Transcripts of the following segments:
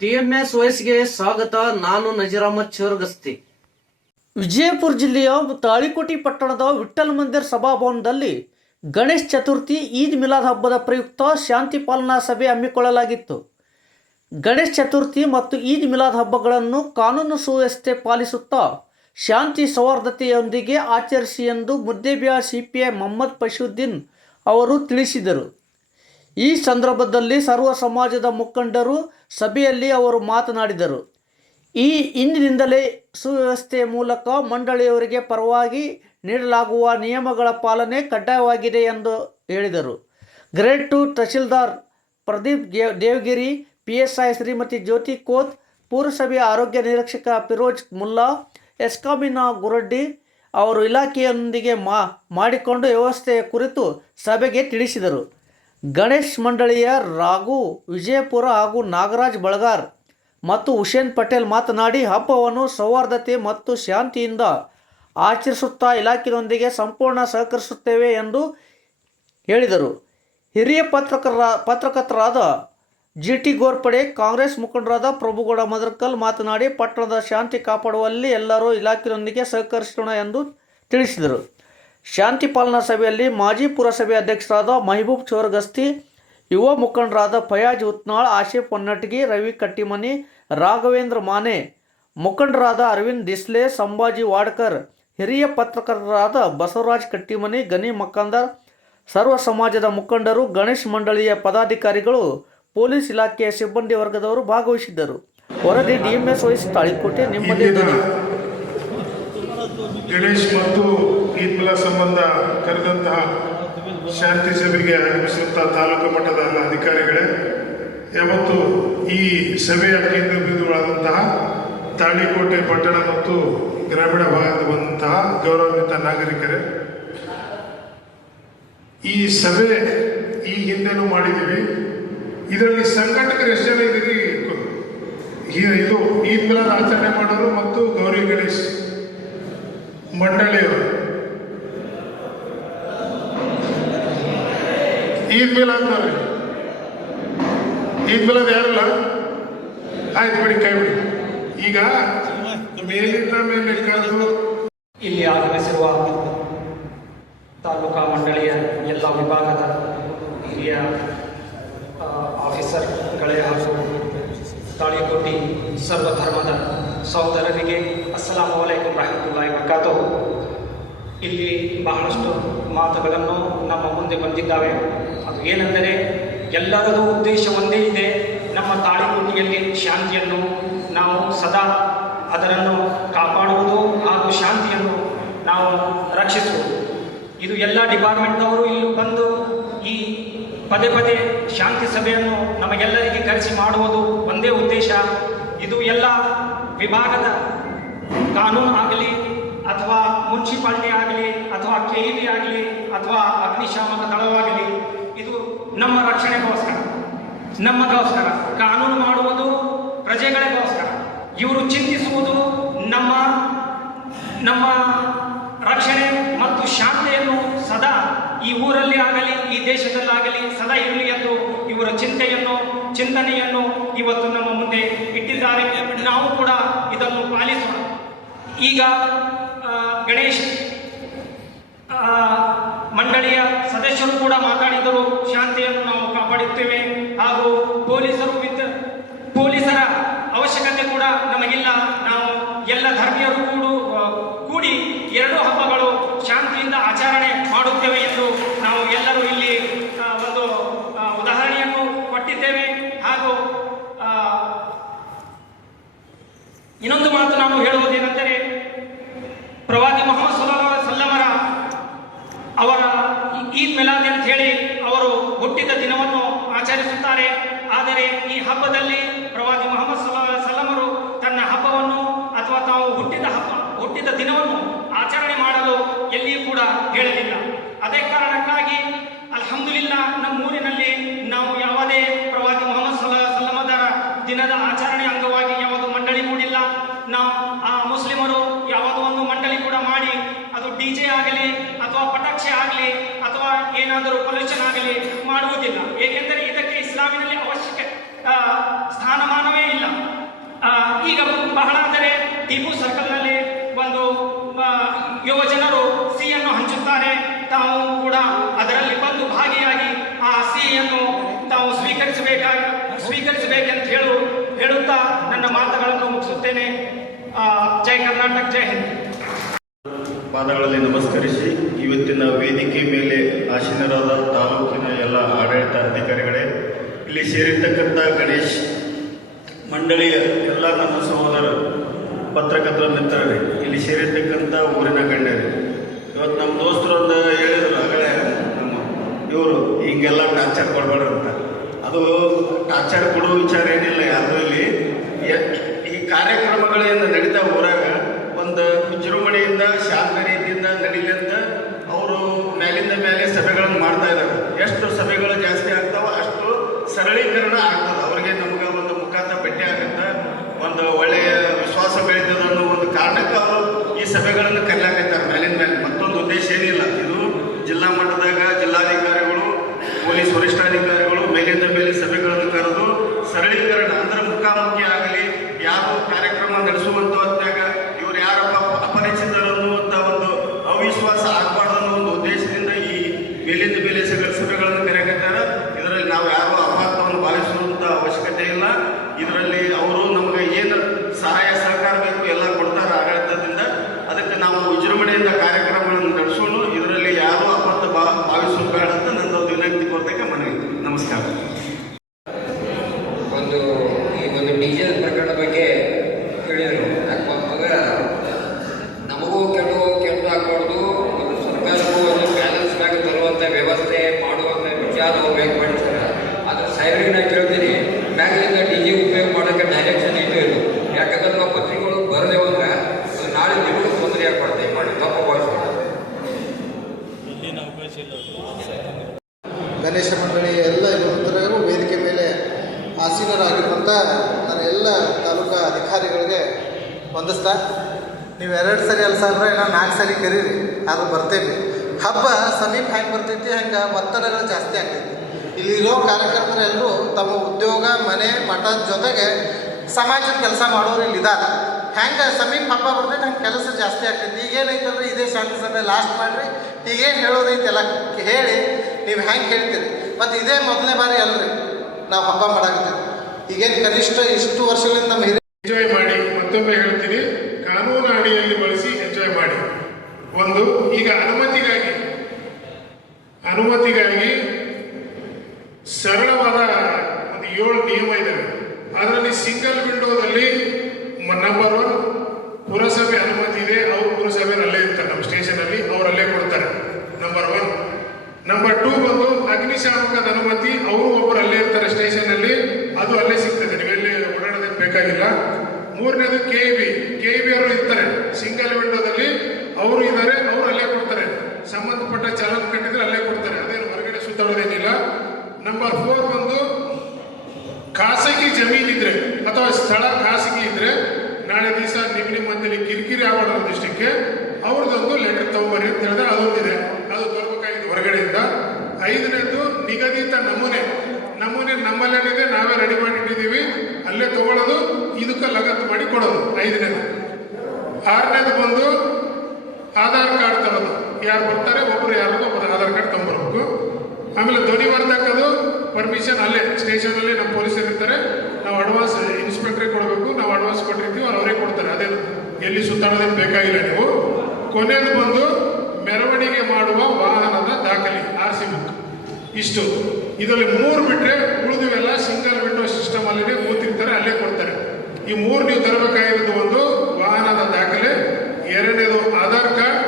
DMS ವಯಸ್ಸಿಗೆ ಸ್ವಾಗತ, ನಾನು ನಜೀರ್ ಅಹಮದ್ ಚೋರ್ಗಸ್ತಿ. ವಿಜಯಪುರ ಜಿಲ್ಲೆಯ ತಾಳಿಕೋಟಿ ಪಟ್ಟಣದ ವಿಠಲ್ ಮಂದಿರ್ ಸಭಾಭವನದಲ್ಲಿ ಗಣೇಶ್ ಚತುರ್ಥಿ, ಈದ್ ಮಿಲಾದ್ ಹಬ್ಬದ ಪ್ರಯುಕ್ತ ಶಾಂತಿ ಪಾಲನಾ ಸಭೆ ಹಮ್ಮಿಕೊಳ್ಳಲಾಗಿತ್ತು. ಗಣೇಶ್ ಚತುರ್ಥಿ ಮತ್ತು ಈದ್ ಮಿಲಾದ್ ಹಬ್ಬಗಳನ್ನು ಕಾನೂನು ಸುವ್ಯವಸ್ಥೆ ಪಾಲಿಸುತ್ತಾ ಶಾಂತಿ ಸೌಹಾರ್ದತೆಯೊಂದಿಗೆ ಆಚರಿಸಿ ಎಂದು ಮುದ್ದೇಬಿಹಾರ್ ಸಿಪಿಐ ಮೊಹಮ್ಮದ್ ಪಶುದ್ದೀನ್ ಅವರು ತಿಳಿಸಿದರು. ಈ ಸಂದರ್ಭದಲ್ಲಿ ಸರ್ವ ಸಮಾಜದ ಮುಖಂಡರು ಸಭೆಯಲ್ಲಿ ಅವರು ಮಾತನಾಡಿದರು. ಈ ಇಂದಿನಿಂದಲೇ ಸುವ್ಯವಸ್ಥೆಯ ಮೂಲಕ ಮಂಡಳಿಯವರಿಗೆ ಪರವಾಗಿ ನೀಡಲಾಗುವ ನಿಯಮಗಳ ಪಾಲನೆ ಕಡ್ಡಾಯವಾಗಿದೆ ಎಂದು ಹೇಳಿದರು. Grade two tahsildar Pradeep Devagiri P S I Shrimati Jyothi Koth ಪುರಸಭೆಯ ಆರೋಗ್ಯ ನಿರೀಕ್ಷಕ ಫಿರೋಜ್ ಮುಲ್ಲಾ, ಎಸ್ಕಾಮಿನ ಗುರಡ್ಡಿ ಅವರು ಇಲಾಖೆಯೊಂದಿಗೆ ಮಾಡಿಕೊಂಡು ವ್ಯವಸ್ಥೆಯ ಕುರಿತು ಸಭೆಗೆ ತಿಳಿಸಿದರು. ಗಣೇಶ್ ಮಂಡಳಿಯ ರಾಘು, ವಿಜಯಪುರ ಹಾಗೂ ನಾಗರಾಜ್ ಬಳಗಾರ್ ಮತ್ತು ಹುಸೇನ್ ಪಟೇಲ್ ಮಾತನಾಡಿ ಹಬ್ಬವನ್ನು ಸೌಹಾರ್ದತೆ ಮತ್ತು ಶಾಂತಿಯಿಂದ ಆಚರಿಸುತ್ತಾ ಇಲಾಖೆಯೊಂದಿಗೆ ಸಂಪೂರ್ಣ ಸಹಕರಿಸುತ್ತೇವೆ ಎಂದು ಹೇಳಿದರು. ಹಿರಿಯ ಪತ್ರಕರ, ಪತ್ರಕರ್ತರಾದ ಜಿ ಟಿ ಗೋರ್ಪಡೆ, ಕಾಂಗ್ರೆಸ್ ಮುಖಂಡರಾದ ಪ್ರಭುಗೌಡ ಮದರ್ಕಲ್ ಮಾತನಾಡಿ, ಪಟ್ಟಣದ ಶಾಂತಿ ಕಾಪಾಡುವಲ್ಲಿ ಎಲ್ಲರೂ ಇಲಾಖೆಯೊಂದಿಗೆ ಸಹಕರಿಸೋಣ ಎಂದು ತಿಳಿಸಿದರು. ಶಾಂತಿ ಪಾಲನಾ ಸಭೆಯಲ್ಲಿ ಮಾಜಿ ಪುರಸಭೆ ಅಧ್ಯಕ್ಷರಾದ ಮಹಬೂಬ್ ಚೋರ್ಗಸ್ತಿ, ಯುವ ಮುಖಂಡರಾದ ಫಯಾಜ್ ಉತ್ನಾಳ್ ಆಶಿಫ್ ಹೊನ್ನಟಗಿ, ರವಿ ಕಟ್ಟಿಮನಿ, ರಾಘವೇಂದ್ರ ಮಾನೆ, ಮುಖಂಡರಾದ ಅರವಿಂದ್ ದಿಸ್ಲೆ, ಸಂಭಾಜಿ ವಾಡ್ಕರ್, ಹಿರಿಯ ಪತ್ರಕರ್ತರಾದ ಬಸವರಾಜ್ ಕಟ್ಟಿಮನಿ ಗನಿ ಮಕ್ಕಂದರ್ ಸರ್ವ ಸಮಾಜದ ಮುಖಂಡರು, ಗಣೇಶ್ ಮಂಡಳಿಯ ಪದಾಧಿಕಾರಿಗಳು, ಪೊಲೀಸ್ ಇಲಾಖೆಯ ಸಿಬ್ಬಂದಿ ವರ್ಗದವರು ಭಾಗವಹಿಸಿದ್ದರು. ವರದಿ ಡಿಎಂಎಸ್ ವಹಿಸಿ ತಾಳಿಕೋಟೆ ನಿಮ್ಮಲ್ಲಿ ಗಣೇಶ್ ಮತ್ತು ಈದ್ ಮಿಲಾ ಸಂಬಂಧ ಕರೆದಂತಹ ಶಾಂತಿ ಸಭೆಗೆ ಆಗಮಿಸಿದಂತಹ ತಾಲೂಕು ಮಟ್ಟದ ಅಧಿಕಾರಿಗಳೇ, ಯಾವತ್ತು ಈ ಸಭೆಯ ಕೇಂದ್ರ ಬಿಂದುಗಳಾದಂತಹ ತಾಳಿಕೋಟೆ ಪಟ್ಟಣ ಮತ್ತು ಗ್ರಾಮೀಣ ಭಾಗದ ಬಂದಂತಹ ಗೌರವಾನ್ವಿತ ನಾಗರಿಕರೇ, ಈ ಸಭೆ ಈ ಹಿಂದೆನೂ ಮಾಡಿದ್ದೀವಿ. ಇದರಲ್ಲಿ ಸಂಘಟಕರು ಎಷ್ಟು ಜನ ಇದ್ದೀರಿ, ಈ- ಇದು ಈದ್ ಮಿಲಾದ ಆಚರಣೆ ಮಾಡೋರು ಮತ್ತು ಗೌರಿ ಗಣೇಶ್ ಮಂಡಳಿಯವರು. ಈದ್ ಮಿಲಾದ್ ಈ ಈದ್ ಅದು ಯಾರಲ್ಲ? ಆಯ್ತು ಬಿಡಿ, ಕೈ ಬಿಡಿ. ಈಗ ಮೇಲಿಂದ ಮೇಲೆ ಕಳೆದು. ಇಲ್ಲಿ ಆಗಮಿಸಿರುವ ತಾಲೂಕಾ ಮಂಡಳಿಯ ಎಲ್ಲ ವಿಭಾಗದ ಹಿರಿಯ ಆಫೀಸರ್ಗಳೇ ಹಾಗೂ ತಾಳಿಕೋಟಿ ಸರ್ವಧರ್ಮದ ಸಹೋದರರಿಗೆ ಅಸ್ಸಲಾಮು ಅಲೈಕುಂ ರಹಮತುಲ್ಲಾಹಿ ವಬರಕಾತು ಇಲ್ಲಿ ಬಹಳಷ್ಟು ಮಾತುಗಳನ್ನು ನಮ್ಮ ಮುಂದೆ ಬಂದಿದ್ದಾವೆ. ಅದು ಏನೆಂದರೆ, ಎಲ್ಲರದು ಉದ್ದೇಶ ಒಂದೇ ಇದೆ. ನಮ್ಮ ತಾಳಿಕೋಟಿಯಲ್ಲಿ ಶಾಂತಿಯನ್ನು ನಾವು ಸದಾ ಅದರನ್ನು ಕಾಪಾಡುವುದು ಹಾಗೂ ಶಾಂತಿಯನ್ನು ನಾವು ರಕ್ಷಿಸುವುದು. ಇದು ಎಲ್ಲ ಡಿಪಾರ್ಟ್ಮೆಂಟ್ನವರು ಇಲ್ಲಿ ಬಂದು ಈ ಪದೇ ಪದೇ ಶಾಂತಿ ಸಭೆಯನ್ನು ನಮಗೆಲ್ಲರಿಗೆ ಕರೆಸಿ ಮಾಡುವುದು ಒಂದೇ ಉದ್ದೇಶ. ಇದು ಎಲ್ಲ ವಿಭಾಗದ ಕಾನೂನು ಆಗಲಿ ಅಥವಾ ಮುನ್ಸಿಪಾಲ್ಟಿ ಆಗಲಿ ಅಥವಾ ಕೆ ಇ ಬಿ ಆಗಲಿ ಅಥವಾ ಅಗ್ನಿಶಾಮಕ ದಳವಾಗಲಿ, ಇದು ನಮ್ಮ ರಕ್ಷಣೆಗೋಸ್ಕರ, ನಮ್ಮಗೋಸ್ಕರ. ಕಾನೂನು ಮಾಡುವುದು ಪ್ರಜೆಗಳಿಗೋಸ್ಕರ. ಇವರು ಚಿಂತಿಸುವುದು ನಮ್ಮ ನಮ್ಮ ರಕ್ಷಣೆ ಮತ್ತು ಶಾಂತಿಯನ್ನು ಸದಾ ಈ ಊರಲ್ಲಿ ಆಗಲಿ, ಈ ದೇಶದಲ್ಲಾಗಲಿ ಸದಾ ಇರಲಿ ಎಂದು ಇವರ ಚಿಂತೆಯನ್ನು ಚಿಂತನೆಯನ್ನು ಇವತ್ತು ನಮ್ಮ ಮುಂದೆ ಇಟ್ಟಿದ್ದಾರೆ. ನಾವು ಕೂಡ ಇದನ್ನು ಪಾಲಿಸೋಣ. ಈಗ ಗಣೇಶ್ ಮಂಡಳಿಯ ಸದಸ್ಯರು ಕೂಡ ಮಾತಾಡಿದರು. ಶಾಂತಿಯನ್ನು ನಾವು ಕಾಪಾಡುತ್ತೇವೆ ಹಾಗೂ ಪೊಲೀಸರ ಅವಶ್ಯಕತೆ ಕೂಡ ನಮಗಿಲ್ಲ ನಾವು ಎಲ್ಲ ಧರ್ಮೀಯರು ಕೂಡು ಆ, ಕೂಡಿ ಎರಡು ಹಬ್ಬಗಳು ಶಾಂತಿಯಿಂದ ಆಚರಣೆ ಮಾಡುತ್ತೇವೆ ಎಂದು ನಾವು ಎಲ್ಲರೂ ಇಲ್ಲಿ ಆ, ಒಂದು ಆ, ಉದಾಹರಣೆಯನ್ನು ಕೊಟ್ಟಿದ್ದೇವೆ ಹಾಗೂ ಆ, ಇನ್ನೊಂದು ಮಾತು ನಾನು ಹೇಳುವುದೇನೆಂದರೆ ಪ್ರವಾದಿ ಮೊಹಮ್ಮದ್ ಸಲ್ಲಾ ಸಲ್ಲಮರ ಅವರ ಈದ್ ಮಿಲಾದ್ ಅಂತ ಹೇಳಿ ಅವರು ಹುಟ್ಟಿದ ದಿನವನ್ನು ಆಚರಿಸುತ್ತಾರೆ ಆದರೆ ಈ ಹಬ್ಬದಲ್ಲಿ ಪ್ರವಾದಿ ಮೊಹಮ್ಮದ್ ಸಲ್ಲಾ ಸಲ್ಲಮರು ತನ್ನ ಹಬ್ಬವನ್ನು ಅಥವಾ ತಾವು ಹುಟ್ಟಿದ ಹಬ್ಬ, ಹುಟ್ಟಿದ ದಿನವನ್ನು ಆಚರಣೆ ಮಾಡಲು ಎಲ್ಲಿಯೂ ಕೂಡ ಹೇಳಲಿಲ್ಲ. ಅದೇ ಕಾರಣಕ್ಕಾಗಿ ಅಲ್ಹಮ್ದುಲಿಲ್ಲ ನಮ್ಮ ಊರಿನಲ್ಲಿ ನಾವು ಯಾವುದೇ ಪ್ರವಾದಿ ಮೊಹಮ್ಮದ್ ಸಲ್ಲಾ ಸಲ್ಲಮದರ ದಿನದ ಆಚರಣೆ ಅಂಗವಾಗಿ ಯಾವುದು ಮಂಡಳಿ ಕೂಡಿಲ್ಲ ನಾವು ಆ ಮುಸ್ಲಿಮರು ಯಾವುದೋ ಒಂದು ಮಂಡಳಿ ಕೂಡ ಮಾಡಿ, ಅದು ಡಿ ಜೆ ಆಗಲಿ ಅಥವಾ ಪಟಾಕ್ಷೆ ಆಗಲಿ ಅಥವಾ ಏನಾದರೂ ಪೊಲ್ಯೂಷನ್ ಆಗಲಿ ಮಾಡುವುದಿಲ್ಲ. ಏಕೆಂದರೆ ಇದಕ್ಕೆ ಇಸ್ಲಾಮಿನಲ್ಲಿ ಅವಶ್ಯಕ ಆ, ಸ್ಥಾನಮಾನವೇ ಇಲ್ಲ ಟಿಪು ಸರ್ಕಲ್ನಲ್ಲಿ ಒಂದು ಯುವಜನರು ಯುವ ಜನರು ಸಿಹಿಯನ್ನು ಹಂಚುತ್ತಾರೆ. ತಾವು ಕೂಡ ಅದರಲ್ಲಿ ಬಂದು ಭಾಗಿಯಾಗಿ ಆ ಸಿಹಿಯನ್ನು ತಾವು ಸ್ವೀಕರಿಸಬೇಕಾಗಿ ಸ್ವೀಕರಿಸಬೇಕೆಂತ ಹೇಳು, ಹೇಳುತ್ತಾ ನನ್ನ ಮಾತುಗಳನ್ನು ಮುಗಿಸುತ್ತೇನೆ. ಜೈ ಕರ್ನಾಟಕ, ಜೈ ಹಿಂದ್. ಪಾದಗಳಲ್ಲಿ ನಮಸ್ಕರಿಸಿ, ಇವತ್ತಿನ ವೇದಿಕೆ ಮೇಲೆ ಆಸೀನರಾದ ತಾಲೂಕಿನ ಎಲ್ಲ ಆಡಳಿತ ಅಧಿಕಾರಿಗಳೇ ಇಲ್ಲಿ ಸೇರಿರ್ತಕ್ಕಂಥ ಗಣೇಶ್ ಮಂಡಳಿಯ ಎಲ್ಲ ನಮ್ಮ ಸಹೋದರರು ಪತ್ರಕರ್ತರ ಮಿತ್ರರೇ, ಇಲ್ಲಿ ಸೇರಿರ್ತಕ್ಕಂಥ ಊರಿನ ಗಣ್ಯರು. ಇವತ್ತು ನಮ್ಮ ದೋಸ್ತರು ಅಂತ ಹೇಳಿದ್ರು ಆಗಲೇ ನಮ್ಮ ಇವರು ಹಿಂಗೆಲ್ಲ ಟಾರ್ಚರ್ ಕೊಡಬೇಡ ಅಂತ. ಅದು ಟಾರ್ಚರ್ ಕೊಡೋ ವಿಚಾರ ಏನಿಲ್ಲ ಯಾರು ಇಲ್ಲಿ. ಈ ಕಾರ್ಯಕ್ರಮಗಳೇನು ನಡೀತಾ ಊರಾಗ ಒಂದು ವಿಜೃಂಭಣೆಯಿಂದ, ಶಾಂತ ರೀತಿಯಿಂದ ನಡೀಲಿ ಅಂತ ಅವರು ಮೇಲಿಂದ ಮೇಲೆ ಸಭೆಗಳನ್ನು ಮಾಡ್ತಾ ಇದ್ದಾರೆ. ಎಷ್ಟು ಸಭೆಗಳು ಜಾಸ್ತಿ ಆಗ್ತಾವೋ ಅಷ್ಟು ಸರಳೀಕರಣ ಆಗ್ತದೆ ಅವರಿಗೆ ನಮ್ಗೆ ಒಂದು ಮುಖಾಂತರ ಭೇಟಿ ಆಗುತ್ತೆ ಒಂದು ಒಳ್ಳೆಯ ವಿಶ್ವಾಸ ಬೆಳೀತದೆ ಅನ್ನೋ ಒಂದು ಕಾರಣಕ್ಕೆ ಅವರು ಈ ಸಭೆಗಳನ್ನು ಕರೆಯಲಾಕತ್ತಾರೆ ಮೇಲಿನ ಮೇಲೆ ಮತ್ತೊಂದು ಉದ್ದೇಶ ಏನಿಲ್ಲ ಇದು ಜಿಲ್ಲಾ ಮಟ್ಟದಾಗ ಜಿಲ್ಲಾಧಿಕಾರಿಗಳು ಪೊಲೀಸ್ ವರಿಷ್ಠಾಧಿಕಾರಿಗಳು ಮೇಲಿಂದ ಮೇಲೆ ಸಭೆಗಳನ್ನು ಕರೆದು ಸರಳೀಕರಣ ಅಂದ್ರೆ ಮುಖಾಮುಖಿ ಆಗಲಿ ಯಾರು ಕಾರ್ಯಕ್ರಮ ನಡೆಸುವಂತ ಹೊತ್ನಾಗ ಇವ್ರು ಯಾರಪ್ಪ ಅಪರಿಚಿತರು ಅನ್ನುವಂಥ ಒಂದು ಅವಿಶ್ವಾಸ ಆಗಬಾರ್ದು ಅನ್ನೋ ಒಂದು ಉದ್ದೇಶದಿಂದ ಈ ಮೇಲಿಂದ ಮೇಲೆ ಸಭೆ ಸಭೆಗಳನ್ನು ಕರೆಯಕತ್ತಾರ ಇದರಲ್ಲಿ ನಾವು ಯಾರು ಅಪಾರ್ಥವನ್ನು ಭಾವಿಸುವಂತ ಅವಶ್ಯಕತೆ ಇಲ್ಲ ಇದರಲ್ಲಿ ಅವರು ನಮಗೆ ಏನು ಸಹಾಯ ಸಹಕಾರ ಬೇಕು ಎಲ್ಲ ಕೊಡ್ತಾರೆ ಆಡಳಿತದಿಂದ ಅದಕ್ಕೆ ನಾವು ವಿಜೃಂಭಣೆಯಿಂದ ಕಾರ್ಯಕ್ರಮಗಳನ್ನು ನಡೆಸೋಣ ಇದರಲ್ಲಿ ಯಾರು ಅಪಾರ್ಥ ಭಾ ಭಾವಿಸೋದು ಬೇಡ ಅಂತ ನನ್ನೊಂದು ವಿನಂತಿ ಕೊಡ್ತಕ್ಕೆ ಮನವಿ ನಮಸ್ಕಾರ ಒಂದು ಈ ಒಂದು ಡಿಜಿಟಲ್ ಪ್ರಕರಣ ಬಗ್ಗೆ ಹೇಳಿದರು ಯಾಕಂತಂದ್ರೆ ನಮಗೂ ಕೆಲವು ಕೆಲಸ ಆಗಬಾರ್ದು ಒಂದು ಸರ್ಕಾರಕ್ಕೂ ಒಂದು ಬ್ಯಾಲೆನ್ಸ್ ಆಗಿ ತರುವಂಥ ವ್ಯವಸ್ಥೆ ಮಾಡುವಂಥ ವಿಚಾರ ಅವ್ರು ಹೇಗೆ ಮಾಡಿರ್ತಾರೆ ಆದರೆ ಸಾಹೇಬ್ರಿಗೆ ನಾನು ಕೇಳ್ತೀನಿ ಬ್ಯಾಂಕ್ಲಿಂದ ಡಿ ಜಿ ಉಪಯೋಗ ಮಾಡೋಕ್ಕೆ ಡೈರೆಕ್ಷನ್ ಇಟ್ಟು ಇಲ್ಲ ಯಾಕಂದ್ರೆ ನಾವು ಪತ್ರಿಕೆಗಳು ಬರದೇವು ಅಂದ್ರೆ ಅದು ನಾಳೆ ನಿಮಗೂ ತೊಂದರೆ ಆಗ್ಬಾರ್ದು ಮಾಡಿ ತಪ್ಪು ಭಾವಿಸ್ಬಾರ್ದು ಗಣೇಶ ಮಂಡಳಿ ಎಲ್ಲ ಇರುವಂಥವರು ವೇದಿಕೆ ಮೇಲೆ ಆಸೀನರಾಗಿರುವಂಥ ನನ್ನ ಎಲ್ಲ ತಾಲೂಕಾ ಅಧಿಕಾರಿಗಳಿಗೆ ವಂದಿಸ್ತಾ. ನೀವು ಎರಡು ಸರಿ ಅಲ್ಲ ಸಾಬ್ರೆ ಇನ್ನೂ ನಾಲ್ಕು ಸರಿ ಕರೀರಿ. ಆದ್ರೂ ಬರ್ತೇವೆ ಹಬ್ಬ ಸಮೀಪ ಹೆಂಗೆ ಬರ್ತೈತಿ, ಹಂಗೆ ಒತ್ತಡಗಳು ಜಾಸ್ತಿ ಆಗ್ತೈತಿ. ಇಲ್ಲಿರೋ ಕಾರ್ಯಕರ್ತರೆಲ್ಲರೂ ತಮ್ಮ ಉದ್ಯೋಗ, ಮನೆ, ಮಠದ ಜೊತೆಗೆ ಸಮಾಜದ ಕೆಲಸ ಮಾಡೋರು ಇಲ್ಲಿ ಇದ್ದಾರೆ ಹೆಂಗೆ ಸಮೀಪ ಹಬ್ಬ ಬರ್ತೈತೆ, ಹಂಗೆ ಕೆಲಸ ಜಾಸ್ತಿ ಆಗ್ತೈತಿ. ಈಗೇನೈತಂದ್ರೆ ಇದೇ ಸಣ್ಣ ಸಣ್ಣ ಲಾಸ್ಟ್ ಮಾಡಿರಿ. ಈಗೇನು ಹೇಳೋದೈತಿ ಎಲ್ಲ ಹೇಳಿ ನೀವು ಹೆಂಗೆ ಹೇಳ್ತೀರಿ? ಮತ್ತು ಇದೇ ಮೊದಲನೇ ಬಾರಿ ಅಲ್ರಿ, ನಾವು ಹಬ್ಬ ಮಾಡಾಕತ್ತೀವಿ. ಈಗೇನು ಕನಿಷ್ಠ ಇಷ್ಟು ವರ್ಷಗಳಿಂದ ನಮ್ಮ ಎಂಜಾಯ್ ಮಾಡಿ, ಮತ್ತೊಮ್ಮೆ ಹೇಳ್ತೀನಿ, ಕಾನೂನು ಅಡಿಯಲ್ಲಿ ಬಳಸಿ ಎಂಜಾಯ್ ಮಾಡಿ. ಒಂದು, ಈಗ ಅನುಮತಿಗಾಗಿ ಅನುಮತಿಗಾಗಿ ಸರಳವಾದ ಒಂದು ಏಳು ನಿಯಮ ಇದ್ದಾವೆ ಅದರಲ್ಲಿ ಸಿಂಗಲ್ ವಿಂಡೋದಲ್ಲಿ ನಂಬರ್ ಒನ್ ಪುರಸಭೆ ಅನುಮತಿ ಇದೆ ಅವರು ಪುರಸಭೆನಲ್ಲೇ ಇರ್ತಾರೆ ನಮ್ಮ ಸ್ಟೇಷನಲ್ಲಿ ಅವರಲ್ಲೇ ಕೊಡ್ತಾರೆ ನಂಬರ್ ಒನ್ ನಂಬರ್ ಟೂ ಬಂದು ಅಗ್ನಿಶಾಮಕದ ಅನುಮತಿ ಅವರು ಒಬ್ಬರು ಅಲ್ಲೇ ಇರ್ತಾರೆ ಸ್ಟೇಷನಲ್ಲಿ ಅದು ಅಲ್ಲೇ ಸಿಗ್ತದೆ ನೀವೆಲ್ಲಿ ಓಡಾಡೋದಕ್ಕೆ ಬೇಕಾಗಿಲ್ಲ ಮೂರನೇದು ಕೆ ಬಿ ಕೆ ಬಿ ಅವರು ಇರ್ತಾರೆ ಸಿಂಗಲ್ ವಿಂಡೋದಲ್ಲಿ ಅವರು ಇದ್ದಾರೆ ಅವರು ಅಲ್ಲೇ ಕೊಡ್ತಾರೆ ಸಂಬಂಧಪಟ್ಟ ಚಾಲಕ ಕಂಡಿದ್ರೆ ಅಲ್ಲೇ ಕೊಡ್ತಾರೆ ಅದೇನು ಹೊರಗಡೆ ಸುತ್ತಾಡೋದೇನಿಲ್ಲ ನಂಬರ್ ಫೋರ್ ಬಂದು ಖಾಸಗಿ ಜಮೀನಿದ್ರೆ ಅಥವಾ ಸ್ಥಳ ಖಾಸಗಿ ಇದ್ರೆ ನಾಳೆ ದಿವಸ ನಿಮ್ಮ ನಿಮ್ಮ ಮಧ್ಯದಲ್ಲಿ ಕಿರಿಕಿರಿ ಆಗೋಣ ದೃಷ್ಟಿಗೆ ಅವ್ರದ್ದೊಂದು ಲೆಟರ್ ತಗೊಂಬರ್ರಿ ಅಂತ ಹೇಳಿದ್ರೆ ಅದೊಂದಿದೆ ಅದು ತರಬೇಕಾಗಿದೆ ಹೊರಗಡೆಯಿಂದ. ಐದನೇದು ನಿಗದಿತ ನಮೂನೆ. ನಮೂನೆ ನಮ್ಮಲ್ಲೇನಿದೆ, ನಾವೇ ರೆಡಿ ಮಾಡಿ ಇಟ್ಟಿದ್ದೀವಿ ಅಲ್ಲೇ ತಗೊಳ್ಳೋದು, ಇದಕ್ಕೆ ಲಗತ್ತು ಮಾಡಿ ಕೊಡೋದು ಐದನೇದು ಆರನೇದು ಬಂದು ಆಧಾರ್ ಕಾರ್ಡ್ ತರೋದು. ಯಾರು ಬರ್ತಾರೆ ಒಬ್ಬರು ಯಾರಿಗೂ ಆಧಾರ್ ಕಾರ್ಡ್ ತಗೊಂಬರ್ಬೇಕು. ಆಮೇಲೆ ಧ್ವನಿವರ್ಧಕದು ಪರ್ಮಿಷನ್ ಅಲ್ಲೇ ಸ್ಟೇಷನಲ್ಲಿ ನಮ್ಮ ಪೊಲೀಸರು ಇರ್ತಾರೆ. ನಾವು ಅಡ್ವಾನ್ಸ್ ಇನ್ಸ್ಪೆಕ್ಟ್ರಿಗೆ ಕೊಡಬೇಕು. ನಾವು ಅಡ್ವಾನ್ಸ್ ಕೊಟ್ಟಿರ್ತೀವಿ, ಅವ್ರು ಕೊಡ್ತಾರೆ. ಅದೇ ಎಲ್ಲಿ ಸುತ್ತಾಡೋದೇನು ಬೇಕಾಗಿಲ್ಲ ನೀವು. ಕೊನೆಯದು ಬಂದು ಮೆರವಣಿಗೆ ಮಾಡುವ ವಾಹನದ ದಾಖಲೆ ಆರ್ ಸಿ ಬುಕ್ ಇಷ್ಟು. ಇದರಲ್ಲಿ ಮೂರು ಬಿಟ್ಟರೆ ಉಳಿದಿವೆಲ್ಲ ಸಿಂಗಲ್ ವಿಂಡೋ ಸಿಸ್ಟಮ್ ಅಲ್ಲಿ ಕೂತಿರ್ತಾರೆ, ಅಲ್ಲೇ ಕೊಡ್ತಾರೆ. ಈ ಮೂರು ನೀವು ತರಬೇಕಾಗಿರೋದು ಒಂದು ವಾಹನದ ದಾಖಲೆ, ಎರಡನೇದು ಆಧಾರ್ ಕಾರ್ಡ್.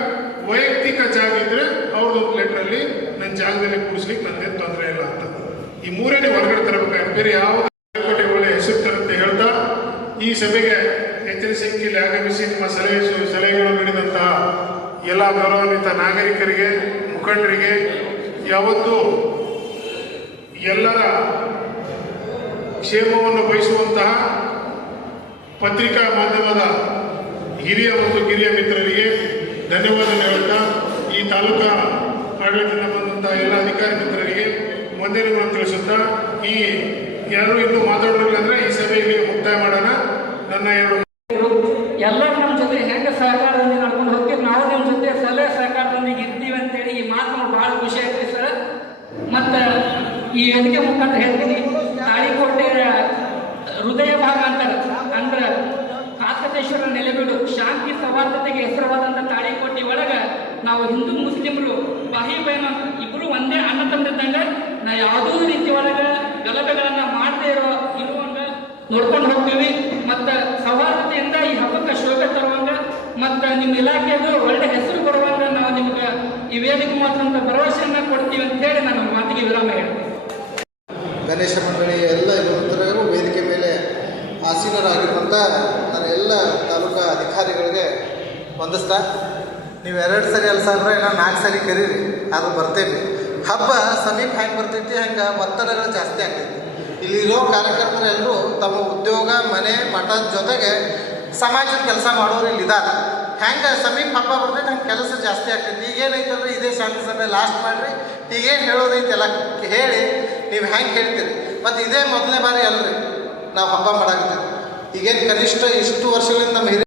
ವೈಯಕ್ತಿಕ ಜಾಗ ಇದ್ರೆ ಅವ್ರದ್ದೊಂದು ಲೆಟ್ರಲ್ಲಿ ನನ್ನ ಜಾಗದಲ್ಲಿ ಕೂಡಿಸ್ಲಿಕ್ಕೆ ನಂದೇನು ತೊಂದರೆ ಈ ಮೂರನೇ ಹೊರಗಡೆ ತರಬೇಕು ಬೇರೆ ಯಾವ ಕೋಟೆ ಒಳ್ಳೆ ಹೆಸರು ತರುತ್ತೆ ಹೇಳ್ತಾ ಈ ಸಭೆಗೆ ಹೆಚ್ಚಿನ ಸಂಖ್ಯೆಯಲ್ಲಿ ಆಗಮಿಸಿ ನಿಮ್ಮ ಸಲಹೆ ಸಲಹೆಗಳನ್ನು ಸಲಹೆಗಳು ನೀಡಿದಂತಹ ಎಲ್ಲ ಗೌರವಾನ್ವಿತ ನಾಗರಿಕರಿಗೆ, ಮುಖಂಡರಿಗೆ, ಯಾವತ್ತೂ ಎಲ್ಲರ ಕ್ಷೇಮವನ್ನು ಬಯಸುವಂತಹ ಪತ್ರಿಕಾ ಮಾಧ್ಯಮದ ಹಿರಿಯ ಮತ್ತು ಕಿರಿಯ ಮಿತ್ರರಿಗೆ ಧನ್ಯವಾದ ಹೇಳುತ್ತಾ ಈ ತಾಲೂಕಾ ಆಡಳಿತದಿಂದ ಒಂದೇ ನಾನು ತಿಳಿಸುತ್ತಾ, ಈ ಯಾರು ಇನ್ನು ಮಾತಾಡೋದಿಲ್ಲ ಅಂದ್ರೆ ಈ ಸಭೆ ಮುಕ್ತಾಯ ಮಾಡೋಣ. ನನ್ನ ಎರಡು ಎಲ್ಲರೂ ನಮ್ಮ ಜೊತೆ ಹೆಂಗ ಸಹಕಾರದಲ್ಲಿ ನಡ್ಕೊಂಡು ಹೋಗ್ತೀವಿ. ನಾವು ನಿಮ್ಮ ಜೊತೆ ಸಲಹೆ ಸಹಕಾರದೊಂದಿಗೆ ಇರ್ತೀವಿ ಅಂತೇಳಿ ಈ ಮಾತು ನೋಡಿ ಭಾಳ ಖುಷಿ ಐತ್ರಿ ಸರ್. ಮತ್ತು ಈ ವೇದಿಕೆ ಮುಖಾಂತರ ಹೇಳ್ತೀನಿ. ತಾಳಿಕೋಟೆ ಹೃದಯ ಭಾಗ ಅಂತಾರೆ. ಅಂದ್ರೆ ಕಾಕತೇಶ್ವರ ನೆಲೆಬೀಡು ಶಾಂತಿ ಸೌಹಾರ್ದತೆಗೆ ಹೆಸರವಾದಂಥ ತಾಳಿಕೋಟೆ ಒಳಗೆ ನಾವು ಹಿಂದೂ ಮುಸ್ಲಿಮರು ಬಾಹಿಬೈನ ಇಬ್ಬರು ಒಂದೇ ಅನ್ನ ತಂದಿದ್ದಂಗೆ ನಾ ಯಾವುದೋ ರೀತಿ ಒಳಗೆ ಗಲಭೆಗಳನ್ನ ಮಾಡದೇ ಇರೋ ಇರುವಂಗ ನೋಡ್ಕೊಂಡು ಹೋಗ್ತೀವಿ. ಮತ್ತ ಸೌಹಾರ್ದತೆಯಿಂದ ಈ ಹಬ್ಬಕ್ಕೆ ಶೋಭೆ ತರುವಂಗ ಮತ್ತ ನಿಮ್ಮ ಇಲಾಖೆದು ಒಳ್ಳೆ ಹೆಸರು ಬರುವಂಗ ನಾವು ನಿಮ್ಗೆ ಈ ವೇದಿಕೆ ಮಾತಂತ ಭರವಸೆಯನ್ನ ಕೊಡ್ತೀವಿ ಅಂತ ಹೇಳಿ ನಾನು ಮಾತಿಗೆ ವಿರಾಮ ಹೇಳ್ತೀನಿ. ಗಣೇಶ ಮಂಡಳಿ ಎಲ್ಲ ಯುವಕರು ವೇದಿಕೆ ಮೇಲೆ ಆಸೀನರಾಗಿರುವಂಥ ನನ್ನ ಎಲ್ಲ ತಾಲೂಕಾ ಅಧಿಕಾರಿಗಳಿಗೆ ವಂದಿಸ್ತಾ ನೀವು ಎರಡು ಸರಿ ಅಲ್ಲ ಸಾಂದ್ರೆ ನಾನು ನಾಲ್ಕು ಸರಿ ಕರೀರಿ ಅದು ಬರ್ತೇವೆ ಹಬ್ಬ ಸಮೀಪ ಹೆಂಗೆ ಬರ್ತೈತಿ, ಹಂಗೆ ಒತ್ತಡಗಳು ಜಾಸ್ತಿ ಆಗ್ತೈತಿ. ಇಲ್ಲಿರೋ ಕಾರ್ಯಕರ್ತರೆಲ್ಲರೂ ತಮ್ಮ ಉದ್ಯೋಗ, ಮನೆ, ಮಠದ ಜೊತೆಗೆ ಸಮಾಜದ ಕೆಲಸ ಮಾಡೋರು ಇಲ್ಲಿ ಇದ್ದಾರೆ ಹೆಂಗೆ ಸಮೀಪ ಹಬ್ಬ ಬರ್ತೈತೆ, ಹಂಗೆ ಕೆಲಸ ಜಾಸ್ತಿ ಆಗ್ತೈತಿ. ಈಗೇನೈತಂದ್ರೆ ಇದೇ ಶಾಂತಿ ಸಭೆ ಲಾಸ್ಟ್ ಮಾಡಿರಿ. ಈಗೇನು ಹೇಳೋದೈತಿ ಎಲ್ಲ ಹೇಳಿ ನೀವು ಹೆಂಗೆ ಹೇಳ್ತೀರಿ? ಮತ್ತು ಇದೇ ಮೊದಲನೇ ಬಾರಿ ಅಲ್ರಿ ನಾವು ಹಬ್ಬ ಮಾಡಾಕ್ತೀವಿ ಈಗೇನು ಕನಿಷ್ಠ ಇಷ್ಟು ವರ್ಷಗಳಿಂದ ನಮ್ಮ